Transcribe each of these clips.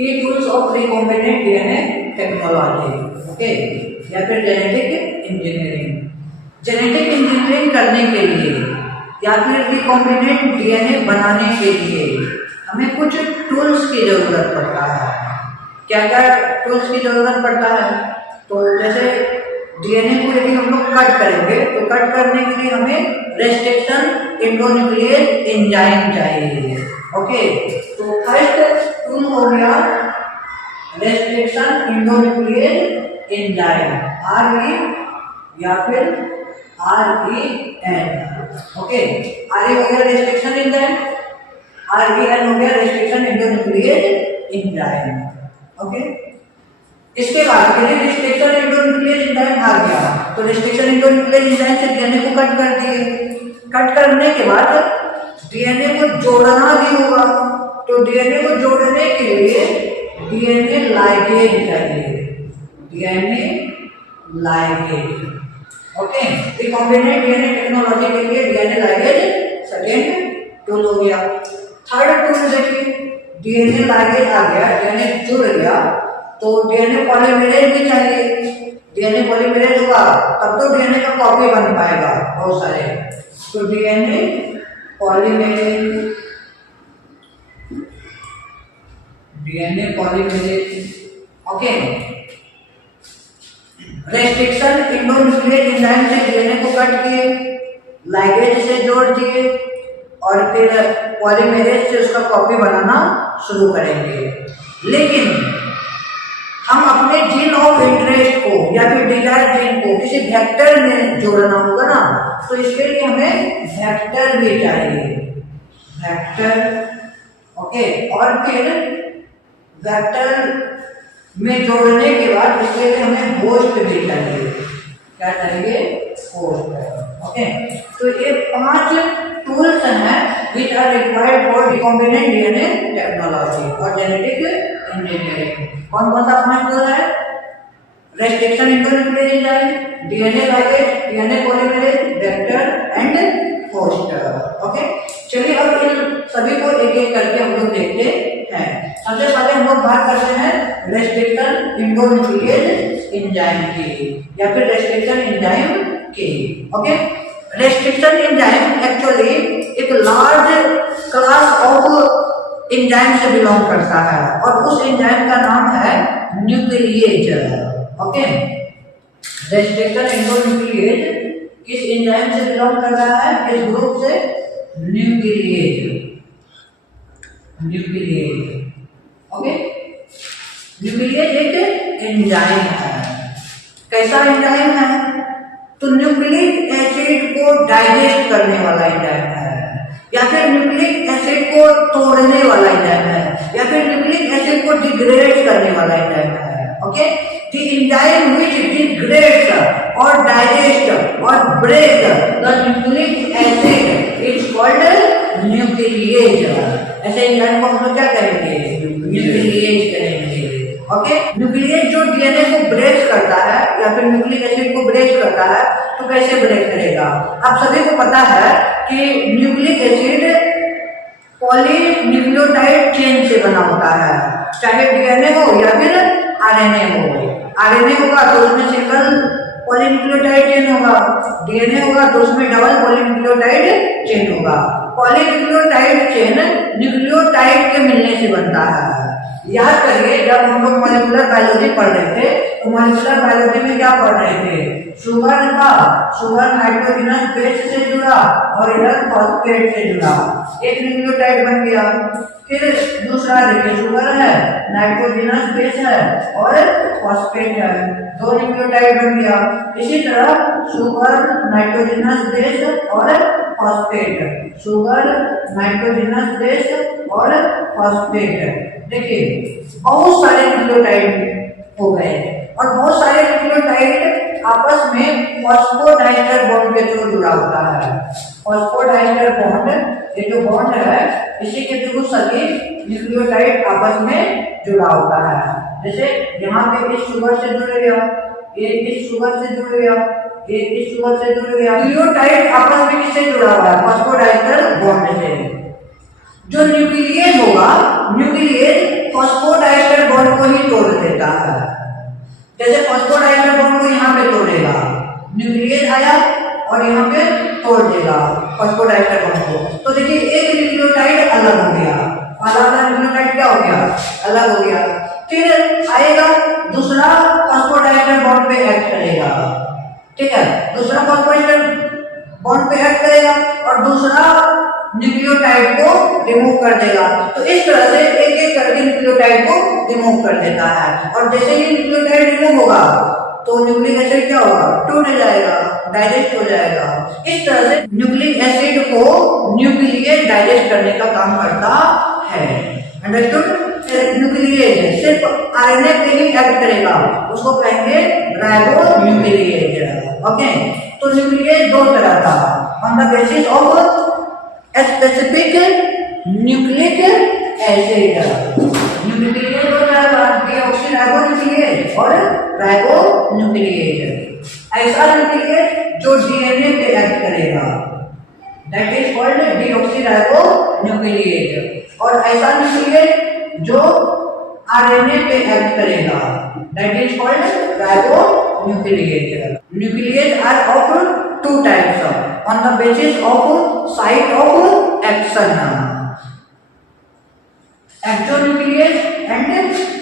की tools of recombinant DNA technology, okay, या फिर जेनेटिक इंजीनियरिंग। जेनेटिक इंजीनियरिंग करने के लिए या फिर रिकॉम्बिनेंट डीएनए बनाने के लिए हमें कुछ टूल्स की जरूरत पड़ता है। क्या क्या टूल्स की जरूरत पड़ता है? तो जैसे डीएनए को यदि हम लोग कट करेंगे तो कट करने के लिए हमें रेस्ट्रिक्शन एंडोन्यूक्लियर एंजाइम चाहिए, ओके। तो फर्स्ट टूल हो गया रेस्ट्रिक्शन एंडोन्यूक्लियर एंजाइम, आरई या फिर REN, ओके। RE हो गया रेस्ट्रिक्शन एंजाइम, REN हो गया रेस्ट्रिक्शन एंडोन्यूक्लियर एंजाइम, ओके। इसके बाद यदि रेस्ट्रिक्शन एंडोन्यूक्लियर एंजाइम आ गया तो रेस्ट्रिक्शन एंडोन्यूक्लियर एंजाइम से डीएनए को कट कर दिए। कट करने के बाद डीएनए को जोड़ना भी होगा, तो डीएनए को जोड़ने के लिए डीएनए लाइगेज चाहिए, DNA ligase, okay. Recombinant DNA technology के लिए डीएनए लाइगेज सेकेंड टूल हो गया। थर्ड टूल देखिए, डीएनए लाइगेज आ गया, डीएनए जुड़ गया, तो डीएनए पॉलीमरेज भी चाहिए। डीएनए पॉलीमरेज होगा तब तो डीएनए का कॉपी बन पाएगा बहुत सारे, तो DNA polymerase, DNA polymerase, okay. Restriction endonuclease enzyme से डीएनए को कट किए, लाइगेज से जोड़ दिए और फिर पॉलीमरेज से उसका कॉपी बनाना शुरू करेंगे। लेकिन हम अपने जीन ऑफ इंटरेस्ट को या फिर डिजायर जीन को किसी वेक्टर में जोड़ना होगा ना, तो इसके लिए हमें वेक्टर भी चाहिए, वेक्टर, ओके। और फिर वेक्टर में जोड़ने के बाद इसके लिए हमें होस्ट भी चाहिए, क्या चाहिए? Host, okay. तो ये 5 टूल्स हैं which are required for recombinant DNA technology और genetic engineering। कौन कौन सा 5 टूल है? Restriction endonuclease enzyme, DNA ligase, DNA polymerase, vector and host, okay. चलिए अब इन सभी को एक एक करके हम लोग देखते हैं। सबसे पहले हम लोग बात करते हैं रेस्ट्रिक्शन एंडोन्यूक्लियर एंजाइम की या फिर रेस्ट्रिक्शन एंजाइम की, ओके। रेस्ट्रिक्शन एंजाइम एक्चुअली एक लार्ज क्लास ऑफ एंजाइम से बिलोंग करता है और उस एंजाइम का नाम है न्यूक्लिएज, ओके। रेस्ट्रिक्शन एंडोन्यूक्लिएज किस एंजाइम से बिलोंग कर रहा है? किस ग्रुप से? Nuclease, nuclease, okay. न्यूक्लिएज एक एंजाइम है। कैसा एंजाइम है? तो न्यूक्लिक एसिड को डाइजेस्ट करने वाला एंजाइम है, या फिर न्यूक्लिक एसिड को तोड़ने वाला एंजाइम है, या फिर न्यूक्लिक एसिड को डिग्रेड करने वाला एंजाइम है, okay. The enzyme which degrades और डाइजेस्ट और break the nucleic acid is called nuclease. ऐसे एंजाइम को हम लोग क्या कहेंगे? न्यूक्लिएज कहेंगे, ओके। न्यूक्लिएज जो डीएनए को ब्रेक करता है या फिर न्यूक्लिक एसिड को ब्रेक करता है, तो कैसे ब्रेक करेगा? आप सभी को पता है कि न्यूक्लिक एसिड पॉलीन्यूक्लियोटाइड चेन से बना होता है, चाहे डीएनए हो या फिर आरएनए हो। आरएनए होगा तो उसमें सिंगल पॉलीन्यूक्लियोटाइड चेन होगा, डीएनए होगा तो उसमें डबल पॉलीन्यूक्लियोटाइड चेन होगा। पॉलीन्यूक्लियोटाइड चेन न्यूक्लियोटाइड के मिलने से बनता है। याद करिए जब हम लोग मॉलिक्यूलर बायोलॉजी पढ़ रहे थे तो मॉलिक्यूलर बायोलॉजी में क्या पढ़ रहे थे? शुगर का, शुगर नाइट्रोजनस बेस से जुड़ा और इधर फॉस्फेट से जुड़ा, एक न्यूक्लियोटाइड बन गया। फिर दूसरा देखिए, शुगर है, नाइट्रोजनस बेस है और फॉस्फेट है, 2 न्यूक्लियोटाइड बन गया। इसी तरह शुगर, नाइट्रोजनस बेस और फॉस्फेट, शुगर, नाइट्रोजनस बेस और फॉस्फेट। देखिए बहुत सारे न्यूक्लियोटाइड हो गए और बहुत सारे न्यूक्लियोटाइड आपस में फॉस्फोडाइस्टर बॉन्ड के थ्रू जुड़ा होता है। फॉस्फोडाइस्टर बॉन्ड, ये जो बॉन्ड है इसी के थ्रू सभी न्यूक्लियोटाइड आपस में जुड़ा होता है। जैसे यहाँ पे इस शुगर से जुड़ गया, ये इस शुगर से जुड़ गया, ये इस शुगर से जुड़ गया। न्यूक्लियोटाइड आपस में किससे जुड़ा हुआ है? फॉस्फोडाइस्टर बॉन्ड से। जो न्यूक्लिएज होगा, न्यूक्लिएज फॉस्फोडाइस्टर तोड़ देता है। जैसे फॉस्फोडाइस्टर बॉन्ड को यहाँ पे तोड़ेगा, न्यूक्लियस आया और यहाँ पे तोड़ देगा फॉस्फोडाइस्टर बॉन्ड को, तो देखिए एक न्यूक्लियोटाइड अलग हो गया, वाला न्यूक्लियोटाइड क्या हो गया, अलग हो गया। फिर आएगा दूसरा फॉस्फोडाइस्टर बॉन्ड पे एक्ट करेगा, ठीक है, दूसरा फॉस्फोडाइस्टर बॉन्ड पे एक्ट करेगा और दूसरा न्यूक्लियोटाइड को रिमूव कर देगा। तो इस तरह से एक एक करके न्यूक्लियोटाइड को रिमूव कर देता है। और जैसे ही न्यूक्लियोटाइड रिमूव होगा तो न्यूक्लिक एसिड क्या होगा, टूट जाएगा, डाइजेस्ट हो जाएगा। इस तरह से न्यूक्लिक एसिड को न्यूक्लियस डाइजेस्ट करने का काम करता है। अंडरस्टूड? न्यूक्लियस सिर्फ आरएनए पे ही एक्ट करेगा, उसको कहेंगे राइबो न्यूक्लियस। ओके, तो न्यूक्लियस दो तरह का, on the basis of specific nucleic acid. Nuclease दो तरह का, डीऑक्सीराइबो न्यूक्लियस और राइबो न्यूक्लियस। ऐसा न्यूक्लियस जो डीएनए पे एक्ट करेगा, that is called deoxyribonuclease. और ऐसा न्यूक्लियस जो आरएनए पे एक्ट करेगा, that is called ribonuclease. Nuclease are of two types on the basis of site of action, exonuclease and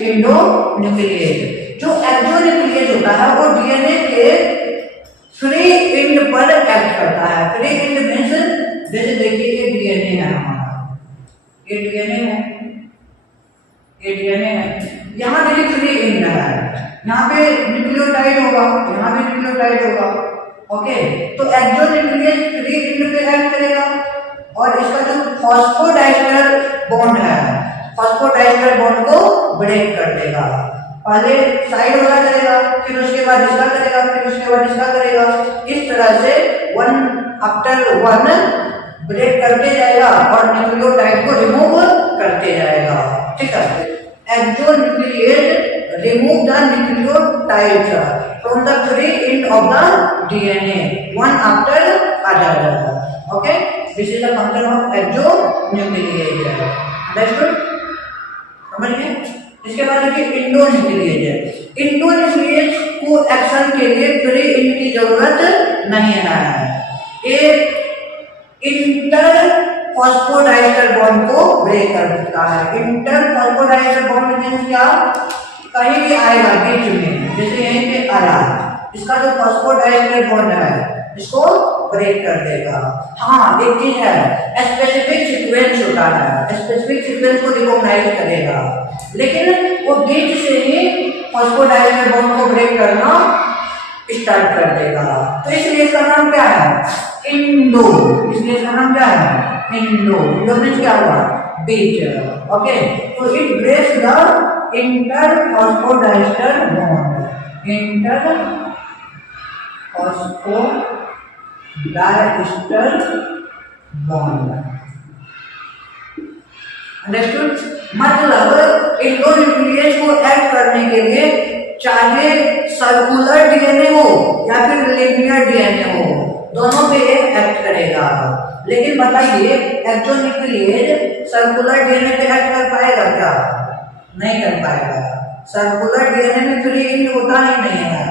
endonuclease. जो exonuclease होता है वो डीएनए के फ्री एंड पर एक्ट करता है। फ्री एंड मींस जैसे देखिए ये डीएनए है हमारा, ये डीएनए है, ये डीएनए है, यहाँ देखिए फ्री एंड है, यहाँ पे न्यूक्लियोटाइड होगा, यहाँ पे न्यूक्लियोटाइड होगा। ओके, तो एक्सोन्यूक्लियस फ्री एंड पे एक्ट करेगा और इसका जो फॉस्फोडाइस्टर बॉन्ड है, फॉस्फोडाइस्टर बॉन्ड को ब्रेक कर देगा। पहले साइड वाला करेगा, फिर उसके बाद इसका करेगा, फिर उसके बाद इसका करेगा। इस तरह से वन आफ्टर वन ब्रेक करते जाएगा और न्यूक्लियोटाइड को रिमूव करते जाएगा। ठीक है, exonuclease remove the nucleotides from the free end of the DNA one after another. Okay, this is the function of exonuclease. Understood? समझ गए? इसके बाद देखिए इंडोन्यूक्लियस। इंडोन्यूक्लियस को एक्शन के लिए फ्री एंड की जरूरत नहीं है, एक इंटर फॉस्फोडाइस्टर बॉन्ड को ब्रेक कर देता है। इंटर फॉस्फोडाइस्टर बॉन्ड मींस क्या, कहीं भी आएगा बीच में, जैसे यहीं पे आया, इसका जो फॉस्फोडाइस्टर बॉन्ड है इसको ब्रेक कर देगा। हाँ, एक चीज है, स्पेसिफिक सीक्वेंस होता है, स्पेसिफिक सीक्वेंस को रिकॉग्नाइज करेगा, लेकिन वो बीच से ही फॉस्फोडाइस्टर बॉन्ड को ब्रेक करना स्टार्ट कर देगा। तो इसलिए इसका नाम क्या है, इंडो। इसलिए इसका नाम क्या है, इंडो। इंडो मींस क्या हुआ, बीच। ओके, तो it breaks the inter phosphodiester bond, inter phosphodiester bond. Understood? मतलब इंडोन्यूक्लियस को एक्ट करने के लिए चाहे सर्कुलर डीएनए हो या फिर लिनियर डीएनए हो, दोनों पे एक्ट करेगा। लेकिन बताइए एक्सोन्यूक्लियस सर्कुलर डीएनए पे एक्ट कर पाएगा क्या? नहीं कर पाएगा। सर्कुलर डीएनए में फ्री एंड होता ही नहीं है,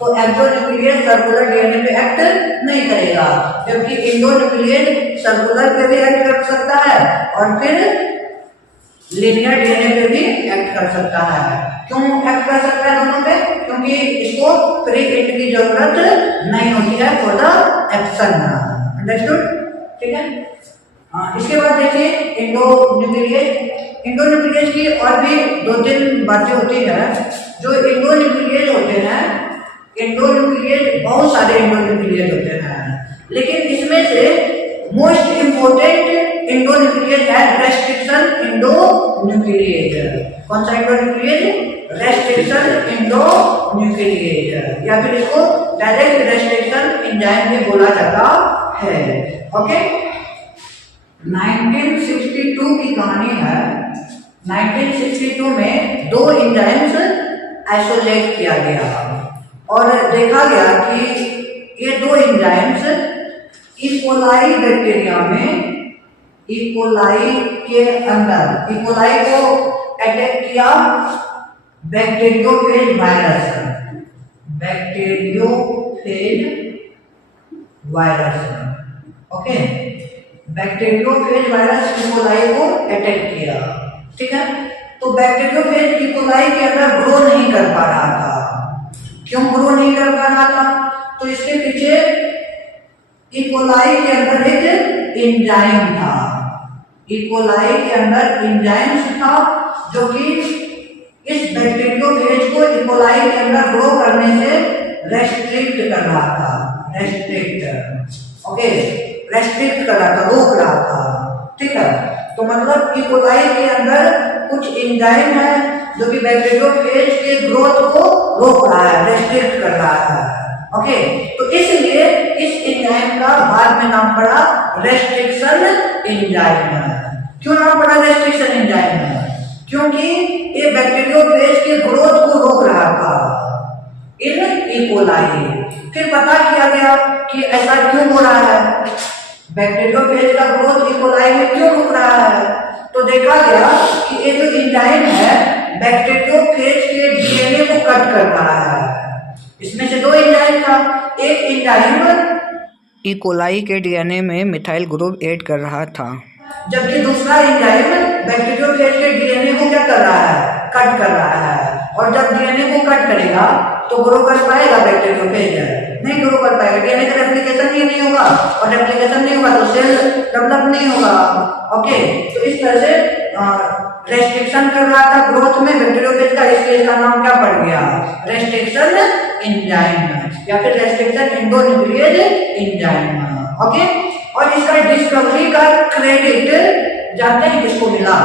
तो एक्सोन्यूक्लियस सर्कुलर डीएनए पे एक्ट नहीं करेगा, जबकि इंडोन्यूक्लियस सर्कुलर पे भी एक्ट कर सकता है और फिर लिनियर डीएनए पे भी एक्ट कर सकता है। क्यों एक्ट कर सकता है दोनों पे? क्योंकि इसको फ्री एंड की जरूरत नहीं होती है फॉर द एक्शन। अंडरस्टूड? ठीक है। इसके बाद देखिए इंडोन्यूक्लियस। इंडोन्यूक्लियस की और भी दो तीन बातें होती है। जो इंडोन्यूक्लियस होते हैं, इंडोन्यूक्लियस बहुत सारे इंडोन्यूक्लियस होते हैं, लेकिन इसमें से मोस्ट इंपोर्टेंट इंडोन्यूक्लियस है रेस्ट्रिक्शन इंडोन्यूक्लियस। कौन सा इंडोन्यूक्लियस? रेस्ट्रिक्शन इंडोन्यूक्लियस, या फिर इसको डायरेक्ट रेस्ट्रिक्शन एंजाइम भी बोला जाता है। ओके, 1962 की कहानी है। 1962 में दो एंजाइम्स आइसोलेट किया गया और देखा गया कि ये दो एंजाइम्स इकोलाई बैक्टीरिया में, इकोलाई के अंदर, इकोलाई को अटैक किया bacteriophage virus, bacteriophage virus, okay. Bacteriophage virus E coli को अटैक किया, ठीक है। तो बैक्टीरियोफेज इकोलाई के अंदर ग्रो नहीं कर पा रहा था। क्यों ग्रो नहीं कर पा रहा था? तो इसके पीछे इकोलाई के अंदर एक एंजाइम था, इकोलाई के अंदर एंजाइम था जो कि इस बैक्टीरियोफेज को इकोलाई के अंदर ग्रो करने से रेस्ट्रिक्ट कर रहा था, रेस्ट्रिक्ट, ओके, रेस्ट्रिक्ट कर रहा था, रोक रहा था, ठीक है। तो मतलब इकोलाई के अंदर कुछ एंजाइम है जो कि बैक्टीरियोफेज के ग्रोथ को रोक रहा है, रेस्ट्रिक्ट कर रहा है, ओके। तो इसलिए इस एंजाइम का बाद में नाम पड़ा रेस्ट्रिक्शन एंजाइम। क्यों नाम पड़ा रेस्ट्रिक्शन एंजाइम? क्योंकि ये बैक्टीरियोफेज के ग्रोथ को रोक रहा था इन इकोलाई। फिर पता किया गया कि ऐसा क्यों हो रहा है, बैक्टीरियोफेज का ग्रोथ इकोलाई में क्यों रुक रहा है। तो देखा गया कि ये जो एंजाइम है बैक्टीरियोफेज के डीएनए को कट कर रहा है। इसमें से दो एंजाइम था, एक एंजाइम इकोलाई के डीएनए में मिथाइल ग्रुप ऐड कर रहा था, जबकि दूसरा एंजाइम बैक्टीरियोफेज के डीएनए को क्या कर रहा है, कट कर रहा है। और जब डीएनए को कट करेगा तो ग्रो कर पाएगा बैक्टीरियोफेज? नहीं ग्रो कर पाएगा, डीएनए का रेप्लिकेशन ही नहीं होगा, और रेप्लिकेशन नहीं होगा तो सेल डेवलप नहीं होगा, ओके। तो इस तरह से रेस्ट्रिक्शन कर रहा था ग्रोथ में बैक्टीरियोफेज का, इसलिए इसका नाम क्या पड़ गया, रेस्ट्रिक्शन एंजाइम या फिर रेस्ट्रिक्शन एंडोन्यूक्लियेज एंजाइम, ओके। और इसका डिस्कवरी का क्रेडिट जानते हैं किसको मिला?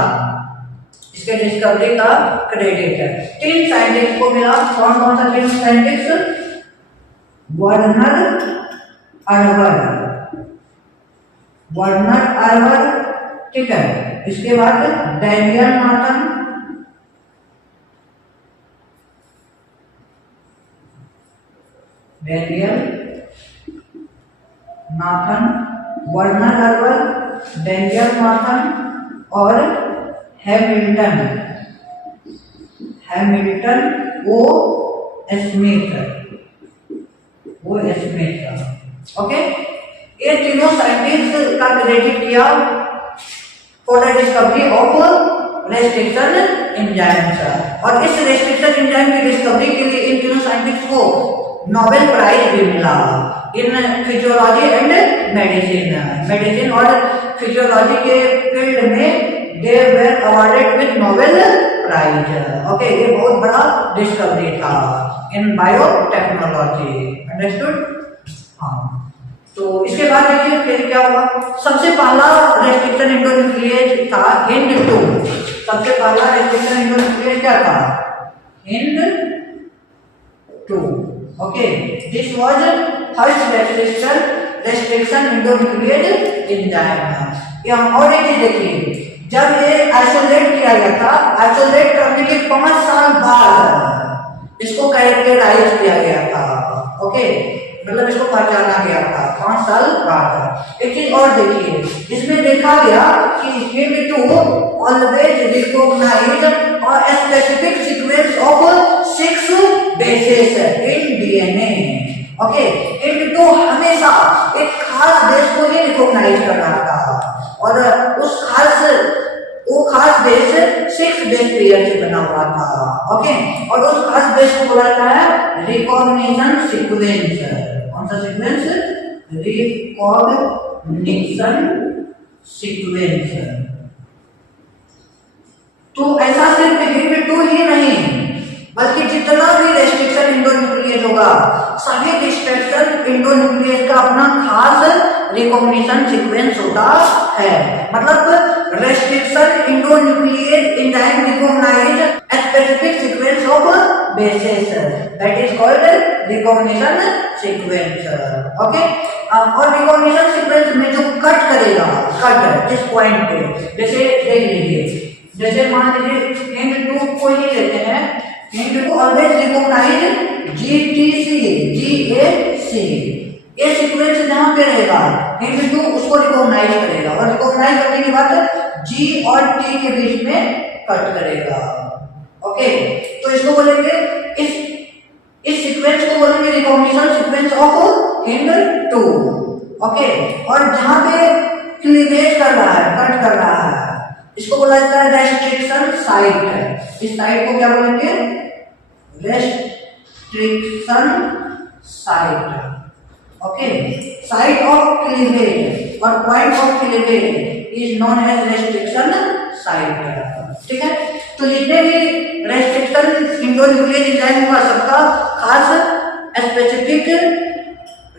इसके डिस्कवरी का क्रेडिट 3 साइंटिस्ट को मिला। कौन कौन सा 3 साइंटिस्ट? वर्नर अर्वर, वर्नर अर्वर, ठीक है। इसके बाद Daniel Nathan, Daniel Nathan, Werner अर्वर, Daniel Nathan और हैमिल्टन, हैमिल्टन ओ स्मिथ, वो स्मिथ, ओके। ये तीनों साइंटिस्ट का क्रेडिट किया for the discovery of restriction enzymes. और इस रेस्ट्रिक्शन एंजाइम की डिस्कवरी के लिए इन तीनों साइंटिस्ट को नोबेल प्राइज भी मिला in physiology and medicine, medicine और फिजियोलॉजी के फील्ड में they were awarded with Nobel Prize, okay। ये बहुत बड़ा डिस्कवरी था इन बायोटेक्नोलॉजी, अंडरस्टूड? हाँ। तो इसके बाद देखिए फिर क्या हुआ। सबसे पहला रेस्ट्रिक्शन एंडोन्यूक्लियेज था HIND-2, सबसे पहला रेस्ट्रिक्शन एंडोन्यूक्लियेज क्या था? HIND-2, okay. This was first restriction endonuclease enzyme. और एक चीज देखिए, जब ये आइसोलेट किया गया था, आइसोलेट करने के 5 साल बाद इसको कैरेक्टराइज किया गया था, ओके, मतलब इसको पहचाना गया था 5 साल बाद। एक चीज और देखिए, इसमें देखा गया कि HIND-2 ऑलवेज रिकॉग्नाइज और specific sequence of 6 bases in DNA, okay. HIND-2 हमेशा एक खास बेस को ही रिकॉग्नाइज कर रहा था और वो खास बेस 6 बेस पेयर से बना हुआ था, ओके। और उस खास बेस को बोला जाता है रिकॉग्निशन सीक्वेंस। कौन सा सीक्वेंस? Recognition sequence. तो ऐसा सिर्फ HIND-2 ही नहीं बल्कि जितना भी रेस्ट्रिक्शन एंडोन्यूक्लियेज होगा सभी रेस्ट्रिक्शन एंडोन्यूक्लियेज का अपना खास रिकॉग्निशन सीक्वेंस होता है। मतलब restriction endonuclease enzyme recognize specific sequence of bases, that is called recognition sequence, okay. और रिकॉग्निशन सीक्वेंस में जो कट करेगा, कट इस पॉइंट पे, जैसे देख लीजिए, जैसे मान लीजिए HIND-2 को ही लेते हैं, HIND-2 always recognise GTC, GAC, ये सीक्वेंस जहां पे रहेगा HIND-2 उसको रिकॉग्नाइज करेगा और रिकॉग्नाइज करने के बाद G और T के बीच में कट करेगा, ओके, तो इसको बोलेंगे, इस सीक्वेंस को बोलेंगे recognition sequence of hind 2। Okay, और जहां पे क्लीवेज कर रहा है, कट कर रहा है, इसको बोला जाता है रेस्ट्रिक्शन साइट। इस साइट को क्या बोलेंगे? Restriction site. Okay, site of cleavage और point of cleavage is known as restriction site. ठीक है, तो जितने भी रेस्ट्रिक्शन इंडोन्यूक्लियस एंजाइम हुआ सबका खास स्पेसिफिक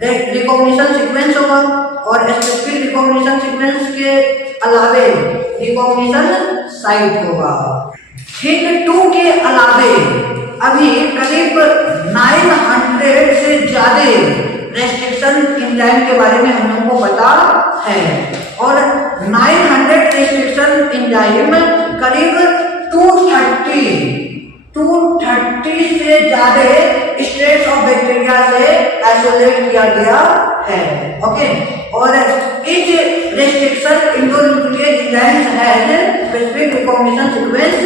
रिकॉग्निशन सीक्वेंस होगा, और स्पेसिफिक रिकॉग्निशन सीक्वेंस के अलावे रिकॉग्निशन साइट होगा। हिंड 2 के अलावे अभी करीब 900 से ज्यादा रेस्ट्रिक्शन एंजाइम के बारे में हम लोगों को पता है, और 900 रेस्ट्रिक्शन एंजाइम करीब 230 से ज्यादा स्ट्रेट्स ऑफ बैक्टीरिया से आइसोलेट किया गया है। ओके, और इस restriction endonuclease enzymes has specific recognition sequence.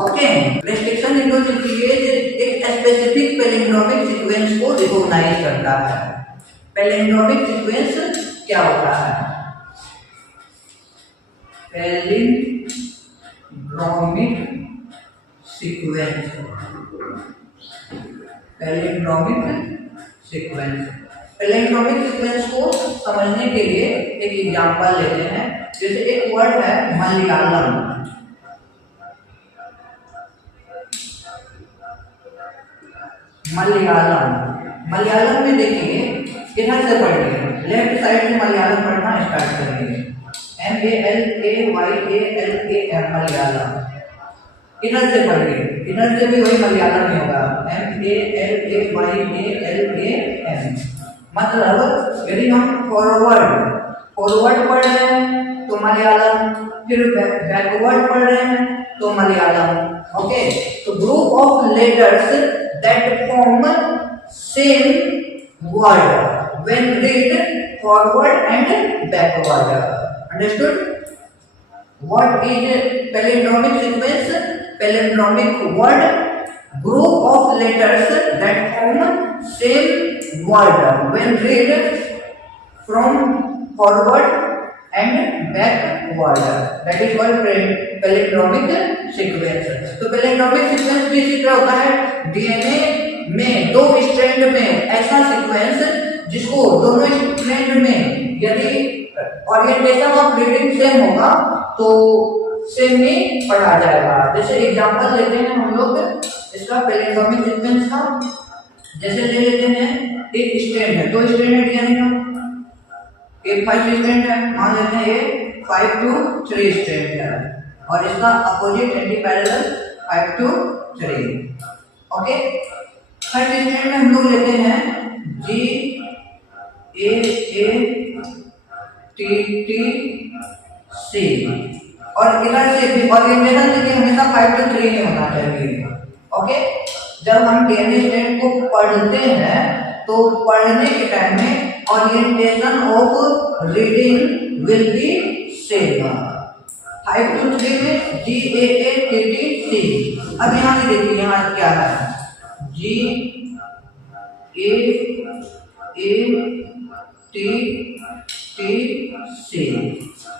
Okay, restriction endonuclease एक स्पेसिफिक पैलिंड्रोमिक सीक्वेंस को रिकॉग्नाइज करता है। पैलिंड्रोमिक सीक्वेंस क्या होता है? Palindromic sequence, palindromic sequence. Palindromic sequence को समझने के लिए एक एग्जांपल लेते हैं। जैसे एक वर्ड है मलयालम, मलयालम में देखिए, इधर से पढ़िए, लेफ्ट साइड से मलयालम पढ़ना स्टार्ट करेंगे। MALAYALAM मलयालम। इधर से पढ़िए, इधर से भी वही मलयालम ही होगा, MALAYALAM। मतलब यदि हम फॉरवर्ड पढ़ रहे हैं तो मलयालम, फिर बैकवर्ड पढ़ रहे हैं तो मलयालम। ओके, तो group of letters that form same word when read forward and backward. Understood? What is palindromic sequence? Palindromic word, group of letters that form same word when read from forward and backward. That is called palindromic sequence. तो palindromic sequence भी इसी तरह होता है। DNA में 2 strand में ऐसा sequence जिसको दोनों स्ट्रैंड में यदि ओरिएंटेशन ऑफ रीडिंग सेम होगा तो सेम में पढ़ा जाएगा। जैसे एग्जांपल लेते हैं हम लोग इसका पैलिंड्रोमिक सीक्वेंस का। जैसे ले लेते हैं, एक स्ट्रैंड है, 2 स्ट्रैंड है डीएनए का, एक 5 स्ट्रैंड है, मान लेते हैं ये 5 to 3 स्ट्रैंड है, और इसका opposite anti parallel 5 to 3। Okay, first strand में हम लोग लेते हैं GAATTC, और इधर से भी ओरिएंटेशन देखिए हमेशा 5 to 3 नहीं होना चाहिए। ओके, जब हम डीएनए स्ट्रैंड को पढ़ते हैं तो पढ़ने के टाइम में orientation of reading will be same. 5 to 3 में GAATTC। अब यहाँ से देखिए, यहाँ क्या है, GAATTC,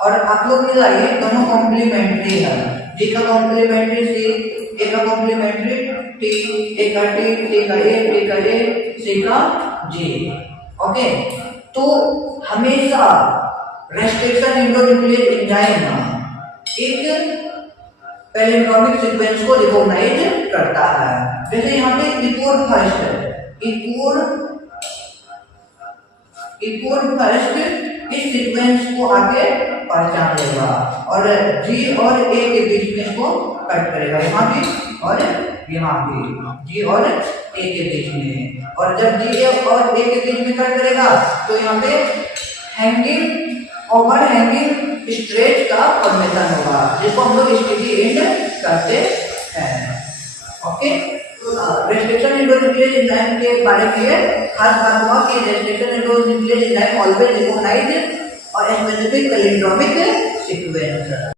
और आप लोग मिलाइए, दोनों कॉम्प्लीमेंट्री है। जी का कॉम्प्लीमेंट्री सी, ए का कॉम्प्लीमेंट्री टी, ए का टी, टी का ए, टी का ए, सी का जी। ओके, तो हमेशा रेस्ट्रिक्शन इंडोन्यूक्लियस एंजाइम एक पैलिंड्रोमिक सीक्वेंस को रिकॉग्नाइज करता है। जैसे यहाँ पे इक्वल फर्स्ट है, इक्वल फर्स्ट इस सीक्वेंस को आगे पहचान लेगा और जी और ए के बीच में इसको कट करेगा, यहाँ भी और यहाँ भी, जी और ए के बीच में। और जब जी और ए के बीच में कट करेगा तो यहाँ पे हैंगिंग ओवर हैंगिंग स्ट्रेच का फॉर्मेशन होगा, जिसको हम लोग स्टिकी एंड करते हैं। ओके, रेस्ट्रिक्शन इंडोन्यूक्लियस एंजाइम के बारे में खास बात हुआ कि restriction endonuclease enzyme always recognise और स्पेसिफिक पैलिंड्रोमिक सीक्वेंस।